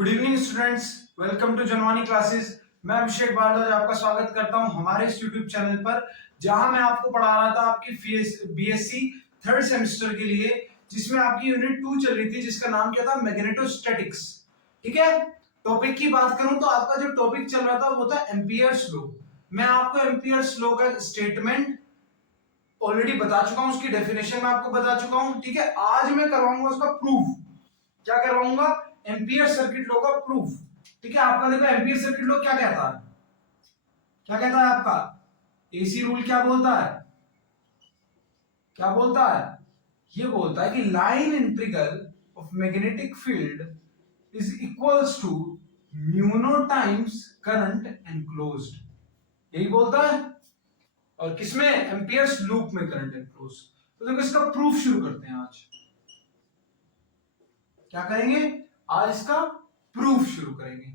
Good evening students, welcome to Janvani classes. मैं अभिषेक भारद्वाज आपका स्वागत करता हूं हमारे इस यूट्यूब चैनल पर, जहां मैं आपको पढ़ा रहा था आपकी बीएससी थर्ड सेमेस्टर के लिए, जिसमें आपकी यूनिट 2 चल रही थी, जिसका नाम क्या था, मैग्नेटोस्टैटिक्स। ठीक है। टॉपिक की बात करूं तो आपका जो टॉपिक चल रहा था वो था एम्पियर्स लॉ। मैं आपको एम्पियर्स लॉ का स्टेटमेंट ऑलरेडी बता चुका हूं, उसकी डेफिनेशन मैं आपको बता चुका हूं। ठीक है, आज मैं करवाऊंगा उसका प्रूफ। क्या करवाऊंगा? एम्पियर सर्किट लॉ का प्रूफ। ठीक है, आपका देखो एम्पियर सर्किट लॉ क्या कहता है, क्या कहता है आपका एसी रूल क्या बोलता है, क्या बोलता है? ये बोलता है कि line integral of magnetic field is equals to mu not times current enclosed. यही बोलता है। और किसमें? एम्पियर्स लूप में करंट एनक्लोज्ड। तो देखो इसका प्रूफ शुरू करते हैं। आज क्या करेंगे? आज इसका प्रूफ शुरू करेंगे।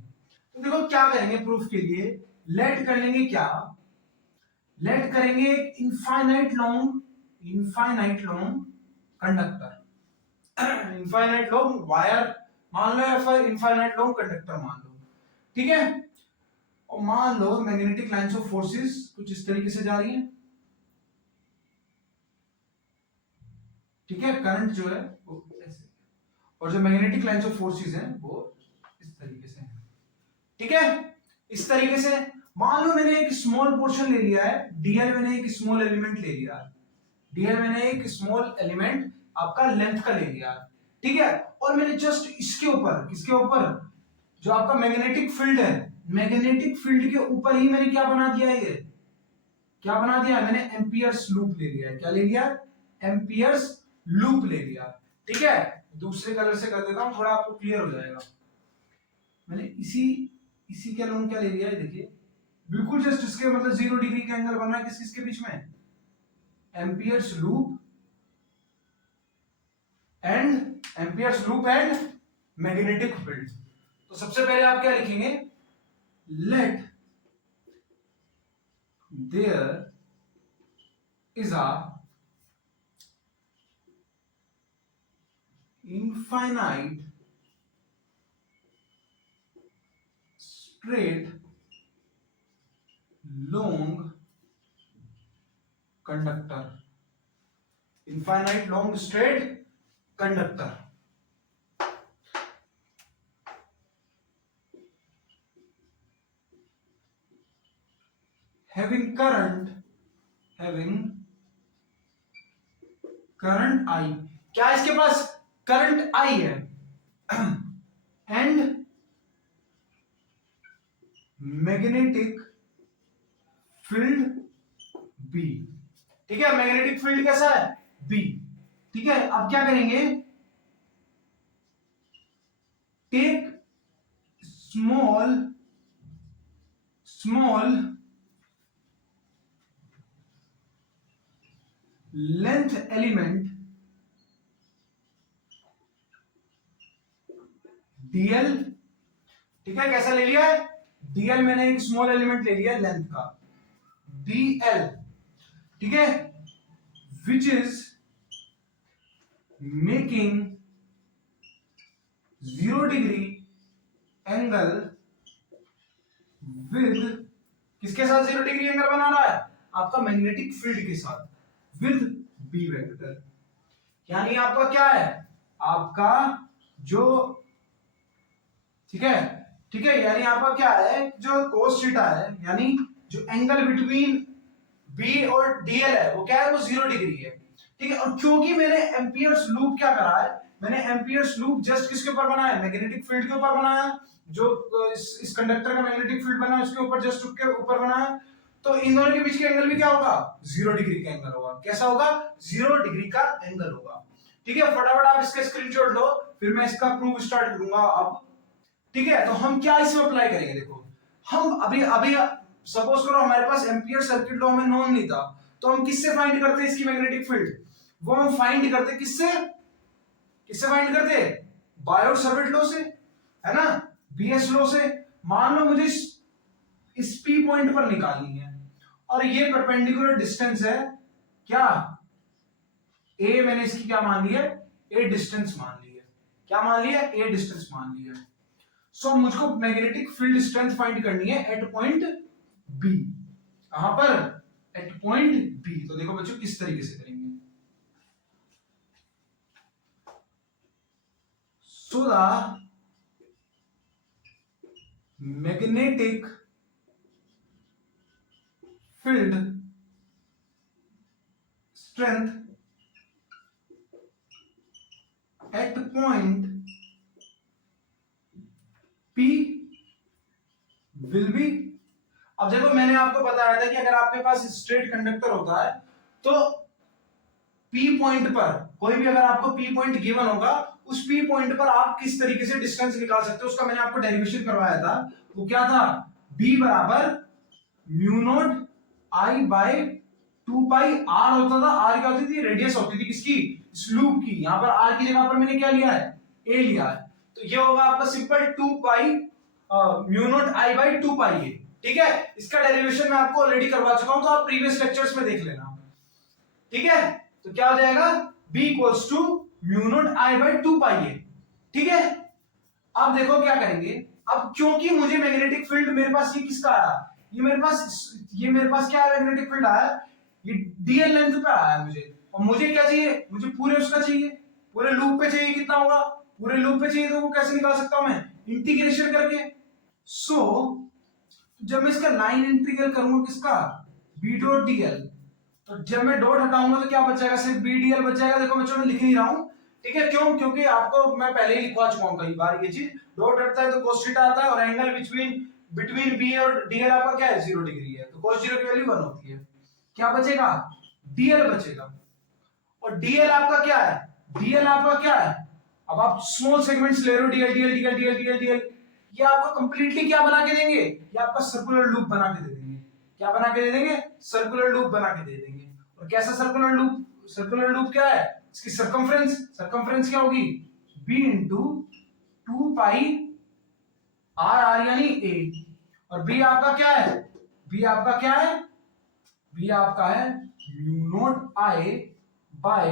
तो देखो क्या करेंगे प्रूफ के लिए, लेट कर लेंगे क्या, लेट करेंगे infinite long conductor, infinite long wire मान लो, या फिर इनफाइनाइट लॉन्ग कंडक्टर मान लो। ठीक है। और मान लो मैग्नेटिक लाइंस ऑफ फोर्सेस कुछ इस तरीके से जा रही है। ठीक है, करंट जो है वो ऐसे, और जो मैग्नेटिक लाइंस ऑफ फोर्सेस हैं वो इस तरीके से हैं। ठीक है, इस तरीके से। मान लो मैंने एक स्मॉल पोर्शन ले लिया है, डीएल मैंने एक स्मॉल एलिमेंट ले लिया, डीएल मैंने एक स्मॉल एलिमेंट आपका लेंथ का ले लिया। ठीक है, और मैंने जस्ट इसके ऊपर, किसके ऊपर, जो आपका मैग्नेटिक फील्ड है, मैग्नेटिक फील्ड के ऊपर ही मैंने क्या बना दिया है, ये क्या बना दिया, मैंने एम्पियर्स लूप ले लिया है। क्या ले लिया? एम्पियर्स लूप ले लिया। ठीक है, दूसरे कलर से कर देता हूं, थोड़ा आपको क्लियर हो जाएगा। मैंने इसी इसी के अलोंग क्या ले लिया है, देखिए बिल्कुल जस्ट इसके मतलब 0 डिग्री का एंगल बन रहा है किस किसके बीच में, Ampere's loop and magnetic field. तो सबसे पहले आप क्या लिखेंगे, let there is a infinite straight long conductor, infinite long straight conductor, having current I। क्या इसके पास करंट I है, एंड मैग्नेटिक फील्ड B। ठीक है, मैग्नेटिक फील्ड कैसा है, B। ठीक है, अब क्या करेंगे, take small length element DL. ठीक है, कैसा ले लिया है, डीएल मैंने एक स्मॉल एलिमेंट ले लिया लेंथ का, डीएल। ठीक है, which is making 0 degree angle with, किसके साथ 0 डिग्री एंगल बना रहा है, आपका मैग्नेटिक फील्ड के साथ, विद बी वेक्टर। यानी आपका क्या है, आपका जो, ठीक है, यानी आपका क्या है, जो cos थीटा है, यानी जो एंगल बिटवीन बी और डीएल है, वो क्या है, वो 0 डिग्री है। ठीक है, और क्योंकि मैंने एम्पियर्स लूप क्या करा है, मैंने एम्पियर्स लूप जस्ट किसके ऊपर बनाया है, मैग्नेटिक फील्ड के ऊपर बनाया है। जो इस कंडक्टर का मैग्नेटिक फील्ड बना है उसके ऊपर, जस्ट उसके ऊपर बनाया है। तो इन दोनों के बीच का एंगल भी क्या होगा, 0 डिग्री का एंगल होगा। कैसा होगा, 0 डिग्री का एंगल होगा। ठीक है, फटाफट आप इसका स्क्रीनशॉट लो, फिर मैं इसका प्रूफ स्टार्ट करूंगा अब। ठीक है, तो हम क्या इसमें अप्लाई करेंगे, देखो हम अभी अभी सपोज करो हमारे पास एम्पियर सर्किट लॉ में नोन नहीं था, तो हम किससे फाइंड करते हैं इसकी मैग्नेटिक फील्ड, वो हम फाइंड करते किससे, किससे फाइंड करते, बायोट सावर्ट लॉ से, है ना, बीएस लॉ से। मान लो मुझे इस पी पॉइंट पर निकालनी है, और ये परपेंडिकुलर डिस्टेंस है क्या, ए, मैंने इसकी क्या मान ली है, ए डिस्टेंस मान ली है। क्या मान लिया, ए डिस्टेंस मान लिया है। सो मुझको मैग्नेटिक फील्ड स्ट्रेंथ फाइंड करनी है एट पॉइंट बी। कहां पर? At point B. तो देखो बच्चों किस तरीके से करेंगे। So the magnetic field strength at point P will be. अब देखो मैंने आपको बताया था कि अगर आपके पास स्ट्रेट कंडक्टर होता है तो P पॉइंट पर कोई भी, अगर आपको P पॉइंट गिवन होगा, उस P पॉइंट पर आप किस तरीके से डिस्टेंस निकाल सकते हो उसका मैंने आपको डेरिवेशन करवाया था। वो क्या था? B बराबर mu not I by 2 pi R होता था। R क्या होती थी? रेडियस होती थी किसकी? इस लूप की। यहां पर R की जगह पर मैंने क्या लिया है? A लिया है। तो ये होगा आपका simple 2 pi mu not I by 2 pi है। ठीक है, इसका डेरिवेशन मैं आपको ऑलरेडी करवा चुका हूं, तो आप प्रीवियस लेक्चर्स में देख लेना। ठीक है, तो क्या हो जाएगा? B equals to mu not I by 2 pi है। ठीक है, अब देखो क्या करेंगे। अब क्योंकि मुझे मैग्नेटिक फील्ड, मेरे पास ये किसका आया? ये मेरे पास क्या मैग्नेटिक फील्ड आया? ये डीएल लेंथ पे आया मुझे। और मुझे क्या चाहिए? मुझे पूरे उसका चाहिए, पूरे लूप पे चाहिए। कितना होगा? पूरे लूप पे चाहिए। तो वो कैसे निकाल सकता हूं मैं? इंटीग्रेशन करके। सो जब मैं इसका लाइन इंटीग्रल करूंगा किसका? बी डॉट डीएल, तो जब मैं डॉट हटाऊंगा तो क्या बचेगा? सिर्फ बी डीएल बचेगा। देखो बच्चों मैं लिख नहीं रहा हूं। ठीक है, क्यों? क्योंकि आपको मैं पहले ही लिखवा चुका हूं कई बार ये चीज। डॉट हटता है तो cos थीटा आता है, और एंगल बिटवीन बी और डीएल आपका क्या है? 0 डिग्री है। तो cos 0 की वैल्यू 1 होती है। क्या बचेगा? डीएल बचेगा। और डीएल आपका क्या है? डीएल आपका क्या है? अब आप स्मॉल सेगमेंट्स ले रहे हो, DL DL DL DL DL DL, ये आपको कंप्लीटली क्या बना के देंगे? ये आपका सर्कुलर लूप बना के दे देंगे। क्या बना के दे देंगे? सर्कुलर लूप बना के दे देंगे। और कैसा सर्कुलर लूप? सर्कुलर लूप क्या है? इसकी सरकमफ्रेंस क्या होगी? b into 2 pi r, r यानी a। और b आपका क्या है? b आपका क्या है? b आपका है mu not I by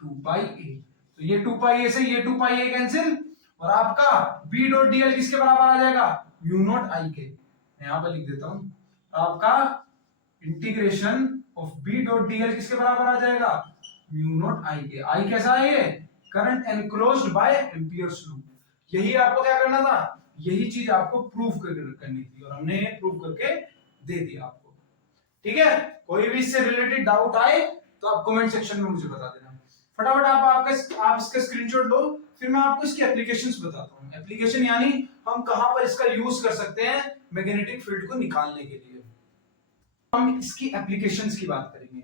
2 pi a। तो ये 2 पाई a से ये 2 पाई a कैंसिल, और आपका b डॉट dl किसके बराबर आ जाएगा? म्यू नॉट I के। मैं यहां पर लिख देता हूं, आपका integration of b dot dl किसके बराबर आ जाएगा? म्यू नॉट I के। I कैसा है? ये current enclosed bye amperes loop. यही आपको क्या करना था? यही चीज आपको प्रूव करनी थी, और हमने प्रूव करके दे दिया आपको। ठीक है, कोई भी इससे रिलेटेड डाउट आए तो आप कमेंट सेक्शन में मुझे बता देना। फटाफट आप इसका स्क्रीनशॉट लो, फिर मैं आपको इसकी एप्लीकेशंस बताता हूं। एप्लीकेशन यानी हम कहां पर इसका यूज कर सकते हैं मैग्नेटिक फील्ड को निकालने के लिए। हम इसकी एप्लीकेशंस की बात करेंगे।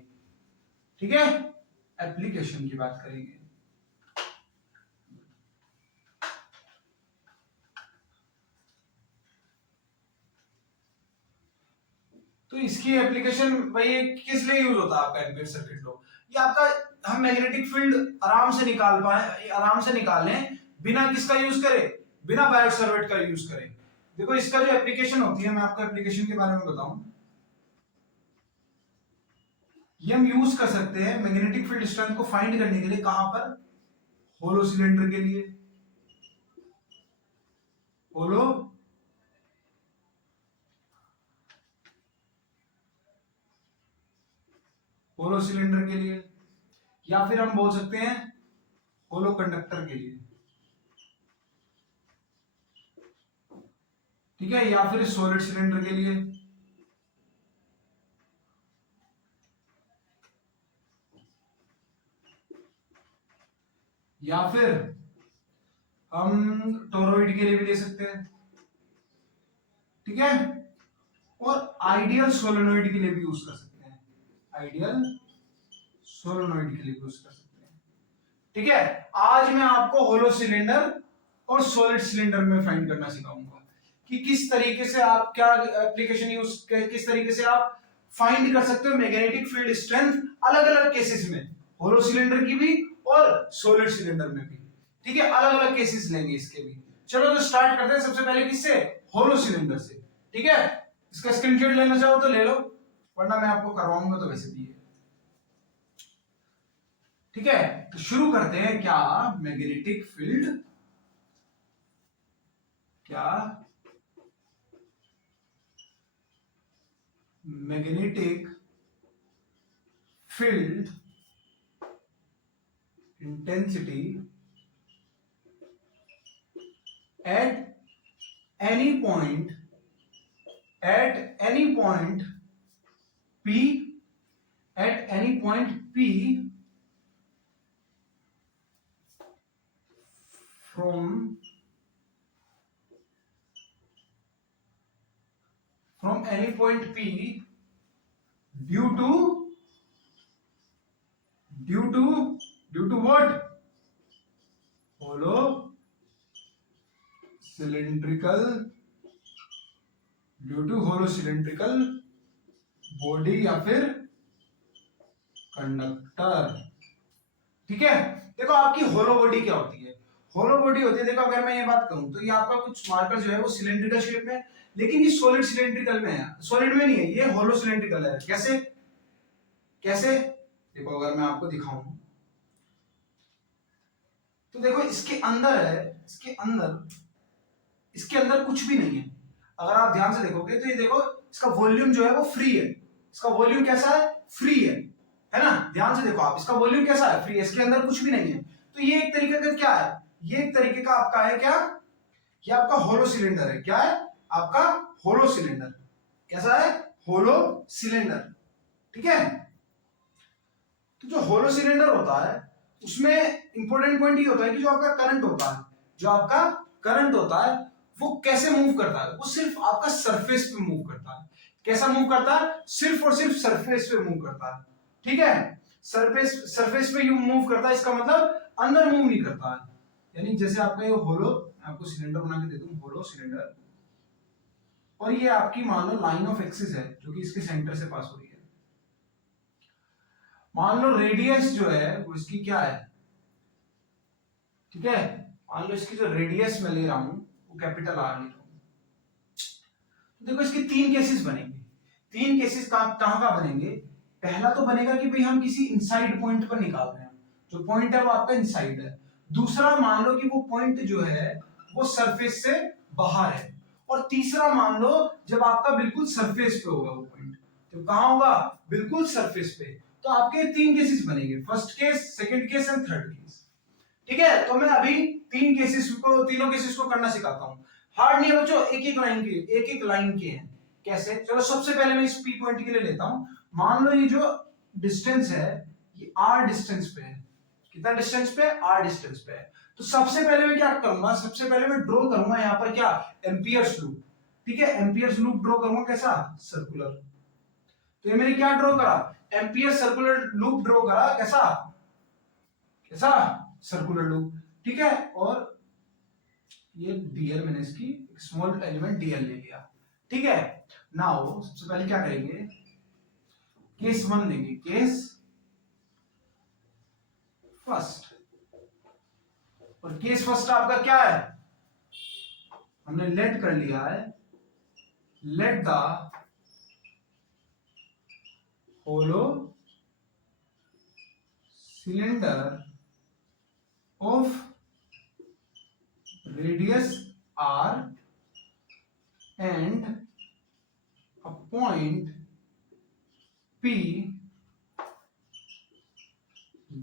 ठीक है, एप्लीकेशन की बात करेंगे। तो इसकी एप्लीकेशन भाई किस लिए यूज होता है आपका एम्पीयर सर्किट लॉ? ये आपका, हम मैग्नेटिक फील्ड आराम से निकाल पाए, आराम से निकाल लें बिना किसका यूज करें? बिना बायोट सावर्ट का यूज करें। देखो इसका जो एप्लीकेशन होती है, मैं आपको एप्लीकेशन के बारे में बताऊं। ये हम यूज कर सकते हैं मैग्नेटिक फील्ड स्ट्रेंथ को फाइंड करने के लिए। कहां पर? होलो सिलेंडर के लिए। होलो होलो सिलेंडर के लिए, या फिर हम बोल सकते हैं होलो कंडक्टर के लिए। ठीक है, या फिर सॉलिड सिलेंडर के लिए। या फिर हम टोरॉइड के लिए भी ले सकते हैं। ठीक है, और आइडियल सोलेनोइड के लिए भी यूज कर सकते हैं। आइडियल सोलेनोइड के लिए यूज कर सकते हैं। ठीक है, आज मैं आपको होलो सिलेंडर और सॉलिड सिलेंडर में फाइंड करना सिखाऊंगा कि किस तरीके से आप क्या एप्लीकेशन यूज, किस तरीके से आप फाइंड कर सकते हो मैग्नेटिक फील्ड स्ट्रेंथ अलग अलग केसेस में, होलो सिलेंडर की भी और सॉलिड सिलेंडर में भी। ठीक है, अलग अलग केसेस लेंगे इसके भी। चलो तो स्टार्ट करते हैं सबसे पहले किससे? होलो सिलेंडर से। ठीक है, इसका स्क्रीनशॉट लेना चाहो तो ले लो, वरना मैं आपको करवाऊंगा तो वैसे भी है। ठीक है, तो शुरू करते हैं क्या? मैग्नेटिक फील्ड क्या magnetic field intensity at any point P at any point P from any point P due to what? Hollow cylindrical, due to hollow cylindrical body या फिर कंडक्टर। ठीक है, देखो आपकी होलो बॉडी क्या होती है? होलो बॉडी होती है, देखो अगर मैं ये बात कहूं तो ये आपका कुछ मार्कर जो है वो सिलेंड्रिकल शेप में, लेकिन ये सॉलिड सिलेंड्रिकल में है, सॉलिड में नहीं है, ये होलो सिलेंड्रिकल है। कैसे कैसे? देखो अगर मैं आपको दिखाऊं तो देखो इसके अंदर है, इसके अंदर कुछ भी नहीं है। अगर आप ध्यान से देखोगे तो ये देखो इसका वॉल्यूम जो है वो फ्री है। इसका वॉल्यूम कैसा है? फ्री है ना? ध्यान से देखो आप, इसका वॉल्यूम कैसा है? फ्री है, इसके अंदर कुछ भी नहीं है। तो ये एक तरीके का क्या है? ये एक तरीके का आपका है क्या? ये आपका होलो सिलेंडर है। क्या है? आपका होलो सिलेंडर। कैसा है? Hollow cylinder. ठीक है, तो जो होलो सिलेंडर होता है उसमें इंपॉर्टेंट पॉइंट ये होता है कि जो आपका करंट होता है वो कैसे मूव करता है? वो सिर्फ आपका सरफेस पे मूव करता है। कैसा मूव करता है? सिर्फ और सिर्फ सरफेस पे मूव करता है। ठीक है, सरफेस पे यू मूव करता है, इसका मतलब अंदर मूव नहीं करता है। यानी जैसे आपका ये होलो, आपको सिलेंडर बना के दे दूं, होलो सिलेंडर, और ये आपकी मान लो लाइन ऑफ एक्सिस है जो कि इसके सेंटर से पास हो रही है। मान लो रेडियस जो है वो इसकी क्या है? ठीक है, मान लो इसकी जो रेडियस मैं ले रहा हूं वो कैपिटल आर ले रहा हूं। तो देखो इसके तीन केसेस बनेंगे। तीन केसेस कहां का बनेंगे? पहला तो बनेगा कि भाई हम किसी इनसाइड पॉइंट पर निकाल रहे हैं, जो पॉइंट है वो आपका इनसाइड है। दूसरा मान लो कि वो पॉइंट जो है वो सरफेस से बाहर है। और तीसरा मान लो जब आपका बिल्कुल सरफेस पे होगा वो पॉइंट, तो कहां होगा? बिल्कुल सरफेस पे। तो आपके तीन केसेस बनेंगे, first case, second case and third case. ठीक है, तो मैं अभी तीनों केसेस को करना सिखाता हूं। हार्ड नहीं है बच्चों, एक एक लाइन के हैं। कैसे? चलो सबसे पहले मैं इस पी पॉइंट के लिए लेता हूं। मान लो ये जो डिस्टेंस है ये आर डिस्टेंस पे है। कितना डिस्टेंस पे? आर डिस्टेंस पे है। तो सबसे पहले मैं क्या करूंगा? सबसे पहले मैं ड्रॉ करूंगा यहाँ पर क्या? Amperes loop. ठीक है, एम्पियर्स लूप ड्रॉ करूंगा। कैसा? सर्कुलर। तो ये मैंने क्या ड्रॉ करा? एम्पियर सर्कुलर लूप ड्रॉ करा। कैसा? Circular loop. ठीक है, और ये डीएल मैंने इसकी स्मॉल एलिमेंट डीएल ले लिया। ठीक है, नाउ सबसे पहले क्या करेंगे? केस वन लेंगे, केस फर्स्ट। और केस फर्स्ट आपका क्या है? हमने लेट कर लिया है, let the hollow cylinder of radius r and a point P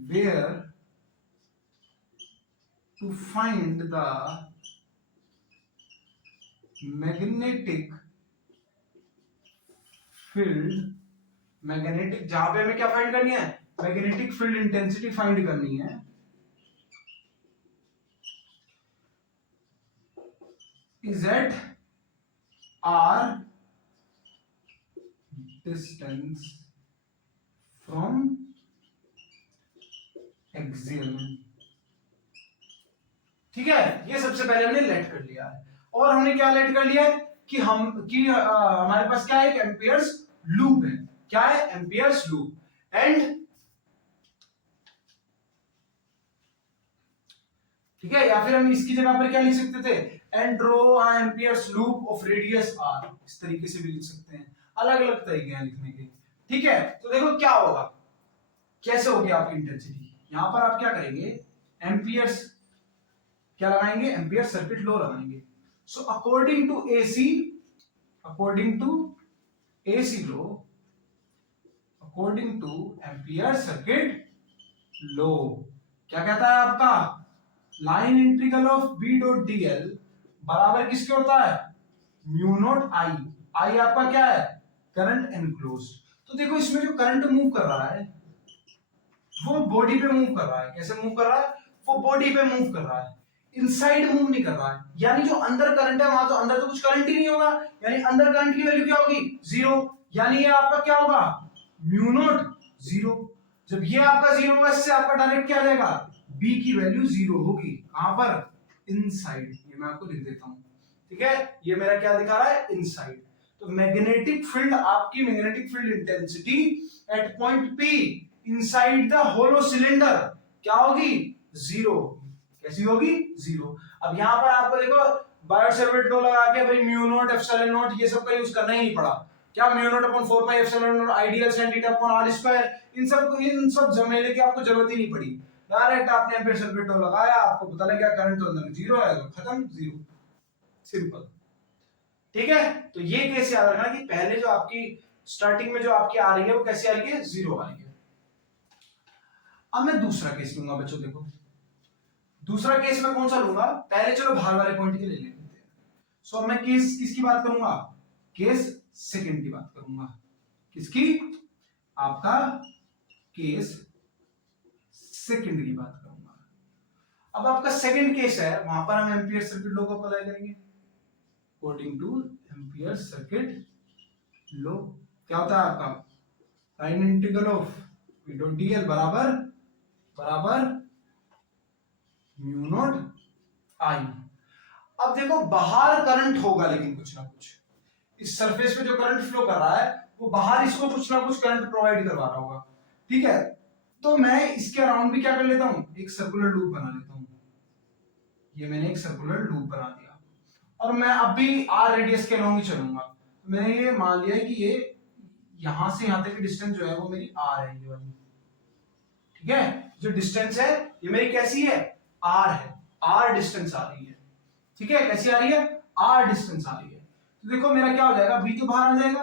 where to find the magnetic field, magnetic, जहां पे हमें क्या फाइंड करनी है? मैग्नेटिक फील्ड इंटेंसिटी फाइंड करनी है। is at r distance from axial। ठीक है, ये सबसे पहले हमने लेट कर लिया है। और हमने क्या लेट कर लिया है कि हमारे पास क्या है? एक एम्पियर्स लूप है। क्या है? Amperes loop. एंड ठीक है, या फिर हम इसकी जगह पर क्या लिख सकते थे? And draw Ampere's loop of radius r. इस तरीके से भी लिख सकते हैं, अलग अलग तरीके हैं लिखने के। ठीक है, तो देखो क्या होगा, कैसे होगी आपकी इंटेंसिटी। यहां पर आप क्या करेंगे? एम्पियर्स क्या लगाएंगे? एम्पियर सर्किट लॉ लगाएंगे। So according to AC law, according to Ampere circuit law, क्या कहता है आपका, line integral of B dot DL बराबर किसके होता है, म्यू नॉट आई। आई आपका क्या है, करंट एनक्लोज्ड। तो देखो इसमें जो करंट मूव कर रहा है वो बॉडी पे मूव कर रहा है। कैसे मूव कर रहा है, वो बॉडी पे मूव कर रहा है, इनसाइड मूव नहीं कर रहा है। यानी जो अंदर करंट है वहां तो अंदर तो कुछ करंट ही नहीं होगा, यानी अंदर करंट की वैल्यू क्या होगी, जीरो। यानी ये आपका क्या होगा, म्यू नॉट जीरो। जब ये आपका जीरो होगा इससे आपका डायरेक्ट क्या आ जाएगा, बी की वैल्यू जीरो होगी। कहां पर, इनसाइड। ये मैं आपको लिख देता हूं, ठीक है। ये मेरा क्या दिखा रहा है, इनसाइड। तो मैग्नेटिक फील्ड, आपकी magnetic field intensity at point P inside the hollow cylinder क्या होगी, जीरो। कैसी होगी, जीरो। अब यहां पर आपको देखो बायोट-सैवर्ट लॉ लगा के भाई म्यू नॉट एप्सिलॉन नॉट ये सब का यूज करना ही नहीं पड़ा। क्या mu not upon 4 pi epsilon not I DL sin theta upon r square, इन सब झमेले की आपको जरूरत ही नहीं पड़ी। डायरेक्ट आपने एम्पियर सर्किट लॉ लगाया, आपको पता लग गया करंट तो अंदर जीरो आएगा, खत्म, जीरो, सिंपल। ठीक है, तो ये केस याद रखना कि पहले जो आपकी स्टार्टिंग में जो आपकी आ रही है वो कैसी आ रही है, जीरो आ रही है। अब मैं दूसरा केस लूंगा बच्चों, देखो दूसरा केस मैं कौन सा लूंगा, पहले चलो भाग वाले पॉइंट के ले लेते हैं। सो अब मैं केस किसकी बात करूंगा, केस सेकंड की बात करूंगा। किसकी, आपका केस सेकंड की बात करूंगा। अब आपका सेकंड केस है, वहां पर हम एम्पियर सर्किट लॉ को अप्लाई करेंगे। According two ampere circuit law क्या होता है आपका, line integral of v dot dl बराबर म्यू नॉट आई। अब देखो बाहर करंट होगा, लेकिन कुछ ना कुछ इस सरफेस पे जो करंट फ्लो कर रहा है वो बाहर इसको कुछ ना कुछ करंट प्रोवाइड करवा रहा होगा, ठीक है। तो मैं इसके अराउंड भी क्या कर लेता हूं, एक सर्कुलर लूप बना लेता हूं। ये मैंने एक सर्कुलर लूप बना दिया और मैं अब भी आर रेडियस के अराउंड ही चलूंगा। तो मैंने ये मान लिया कि ये यहां से यहां तक की डिस्टेंस जो है वो मेरी आर है, ये वाली, ठीक है। जो डिस्टेंस है ये मेरी कैसी है, आर है, आर डिस्टेंस आ रही है, ठीक है। कैसी आ रही है, आर डिस्टेंस आ रही है। तो देखो मेरा क्या हो जाएगा, बी तो बाहर आ जाएगा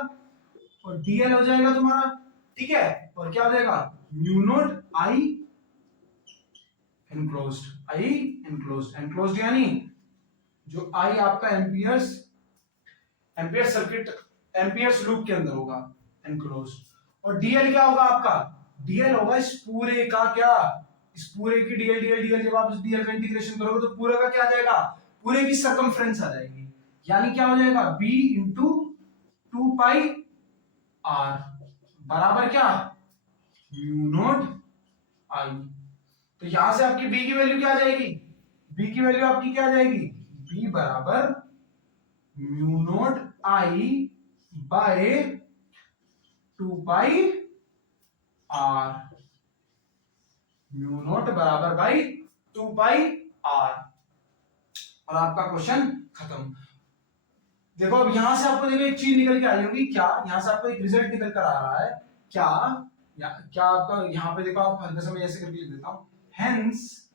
और डीएल हो जाएगा तुम्हारा, ठीक है। और क्या हो जाएगा, mu not I enclosed, I enclosed, enclosed यानी जो आई आपका एम्पियर सर्किट एम्पियर्स लूप के अंदर होगा, एनक्लोज्ड। और डीएल क्या होगा आपका, डीएल होगा इस पूरे का क्या, इस पूरे की डीएल डीएल डीएल, जब आप इस डीएल का इंटीग्रेशन करोगे तो पूरे का क्या आ जाएगा, पूरे की सर्कमफ्रेंस आ जाएगी। यानी क्या हो जाएगा, b इंटू 2 पाई r बराबर क्या, म्यू नॉट आई। तो यहां से आपकी b की वैल्यू क्या आ जाएगी, b की वैल्यू आपकी क्या आ जाएगी, b बराबर mu not I by 2 pi r, mu naught बराबर बाई 2 पाई r। और आपका क्वेश्चन खत्म। देखो अब यहां से आपको देखो एक चीज निकल के आई होगी, क्या यहां से आपको एक रिजल्ट निकल कर आ रहा है, क्या क्या आपका यहां पे देखो, आप हल्का सा मैं ऐसे करके लिख देता हूं, हेंस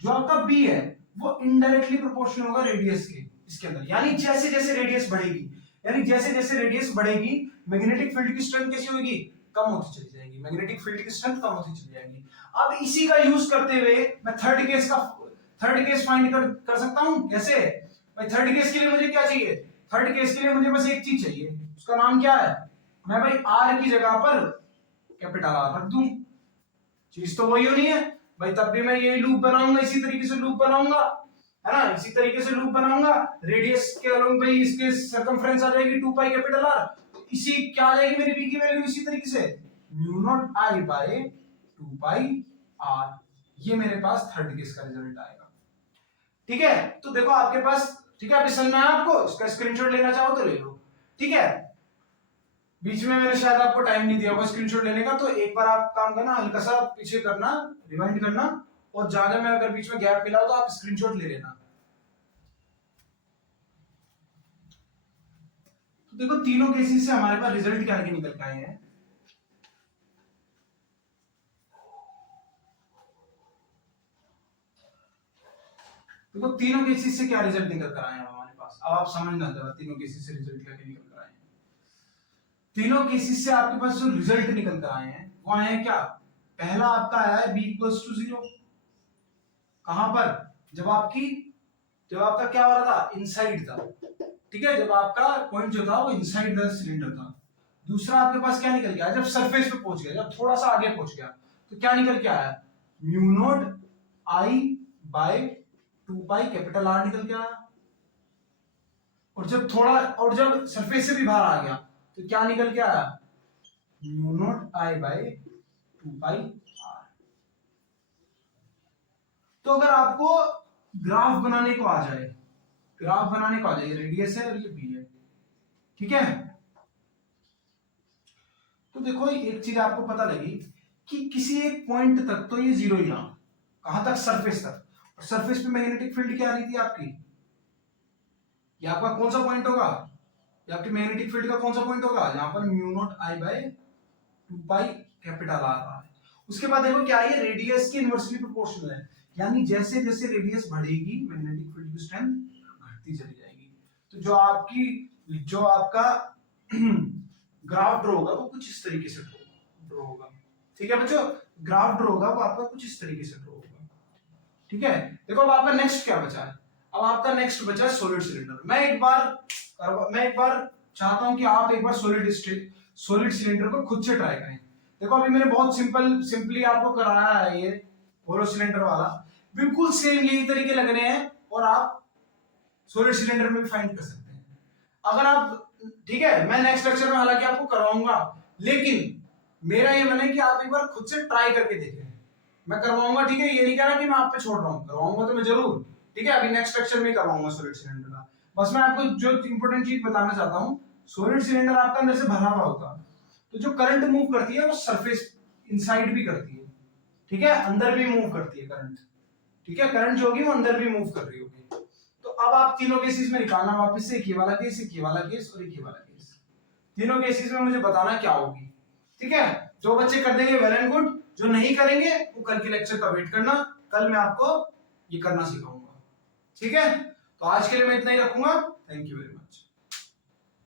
जो आपका b है वो इनडायरेक्टली प्रोपोर्शनल होगा रेडियस के इसके अंदर। यानी जैसे जैसे रेडियस बढ़ेगी, यानी जैसे जैसे रेडियस बढ़ेगी मैग्नेटिक फील्ड की स्ट्रेंथ कैसी होगी, कम होती चली जाएगी, मैग्नेटिक फील्ड की स्ट्रेंथ कम होती चली जाएगी। अब इसी का यूज करते हुए मैं थर्ड केस फाइंड कर सकता हूं। कैसे भाई, थर्ड केस के लिए मुझे क्या चाहिए, थर्ड केस के लिए मुझे बस एक चीज चाहिए, उसका नाम क्या है, मैं भाई आर की जगह पर कैपिटल आर रख दूं। चीज तो वही होनी है भाई, तब भी मैं यही लूप बनाऊंगा, इसी तरीके से लूप बनाऊंगा, है ना, इसी तरीके से लूप बनाऊंगा। रेडियस के अलोंग भाई इसके सर्कमफ्रेंस आ जाएगी 2 पाई कैपिटल आर, इसी क्या आ जाएगी मेरी बी की वैल्यू इसी तरीके से mu not I by 2 pi r. ये मेरे पास थर्ड केस का रिजल्ट आएगा, ठीक है। तो देखो आपके पास, ठीक है, अभी समझ में आया आपको, इसका स्क्रीनशॉट लेना चाहो तो ले लो, ठीक है। बीच में मैंने शायद आपको टाइम नहीं दिया होगा स्क्रीनशॉट लेने का, तो एक बार आप काम करना, हल्का सा पीछे करना, रिवाइंड करना, और ज्यादा में अगर बीच में गैप मिला हो तो आप स्क्रीनशॉट ले लेना। तो देखो तीनों केसेस से हमारे पास रिजल्ट क्या निकल के आए हैं। देखो तीनों केसेस से क्या रिजल्ट निकल कर आए हैं हमारे पास। अब आप समझना जरा तीनों केसेस से रिजल्ट क्या निकल कर आए हैं। तीनों केसेस से आपके पास जो रिजल्ट निकल कर आए हैं वो आए हैं क्या, पहला आपका आया है b इक्वल्स टू 0। कहां पर, जब आपका क्या हो रहा था, इनसाइड था, ठीक है, जब आपका पॉइंट जो था वो इनसाइड द सिलेंडर था। दूसरा आपके पास क्या निकल गया, जब सरफेस पे पहुंच गया, जब थोड़ा सा आगे पहुंच गया तो क्या निकल के आया, mu not I by 2 pi capital R निकल के आया। और जब सरफेस से भी बाहर आ गया तो क्या निकल के आया, mu not I by 2 pi r. तो अगर आपको ग्राफ बनाने को आ जाए, रेडियस है और ये बी है, ठीक है, तो देखो एक चीज आपको पता लगी कि किसी एक पॉइंट तक तो ये जीरो ही रहा, कहां तक, सरफेस तक। और सरफेस पे मैग्नेटिक फील्ड क्या आ रही थी आपकी, ये आपका कौन सा पॉइंट होगा, ये आपकी मैग्नेटिक फील्ड का कौन सा पॉइंट होगा, यहां पर mu not I by 2 pi capital R रहा है। उसके बाद देखो क्या है, ये रेडियस के इनवर्सली प्रोपोर्शनल है, यानी जैसे जैसे रेडियस बढ़ेगी मैग्नेटिक फील्ड की स्ट्रेंथ घटती चली जाएगी। तो जो आपका ग्राफ ड्रॉ होगा वो कुछ इस तरीके से ड्रॉ होगा, ठीक है बच्चों, ग्राफ ड्रॉ होगा वो आपका कुछ इस तरीके से ड्रॉ होगा, ठीक है। देखो अब आपका नेक्स्ट क्या बचा है, अब आपका नेक्स्ट बचा है सॉलिड सिलेंडर। मैं एक बार चाहता हूं कि आप एक बार सॉलिड सिलेंडर को खुद से ट्राई करें। देखो अभी मैंने बहुत सिंपली आपको कराया है, ये होलो सिलेंडर वाला बिल्कुल सेम यही तरीके लगने हैं और आप सॉलिड सिलेंडर में भी फाइंड कर सकते हैं अगर आप, ठीक है। मैं नेक्स्ट लेक्चर में हालांकि आपको करवाऊंगा, लेकिन मेरा ये मन है कि आप एक बार खुद से ट्राई करके देखें। मैं करवाऊंगा, ठीक है, ये नहीं कह रहा कि मैं आप पे छोड़ रहा हूँ, करवाऊंगा तो मैं जरूर, ठीक है। अभी नेक्स्ट लेक्चर में करवाऊंगा सॉलिड सिलेंडर का। बस मैं आपको जो इंपॉर्टेंट चीज बताना चाहता हूँ, सॉलिड सिलेंडर आपका अंदर से भरा हुआ होता है, तो जो करंट मूव करती है वो सरफेस इनसाइड भी करती है, ठीक है, अंदर भी मूव करती है करंट, ठीक है, करंट जो होगी वो अंदर भी मूव कर रही होगी। तो अब आप तीनों केसेस में निकालना वापस से, एक ये वाला केस, एक ये वाला केस और एक ये वाला केस, तीनों केसेस में मुझे बताना क्या होगी, ठीक है। जो बच्चे कर देंगे वेल एंड गुड, जो नहीं करेंगे वो कल के लेक्चर का वेट करना, कल मैं आपको ये करना सिखाऊंगा, ठीक है। तो आज के लिए मैं इतना ही रखूंगा, थैंक यू वेरी मच।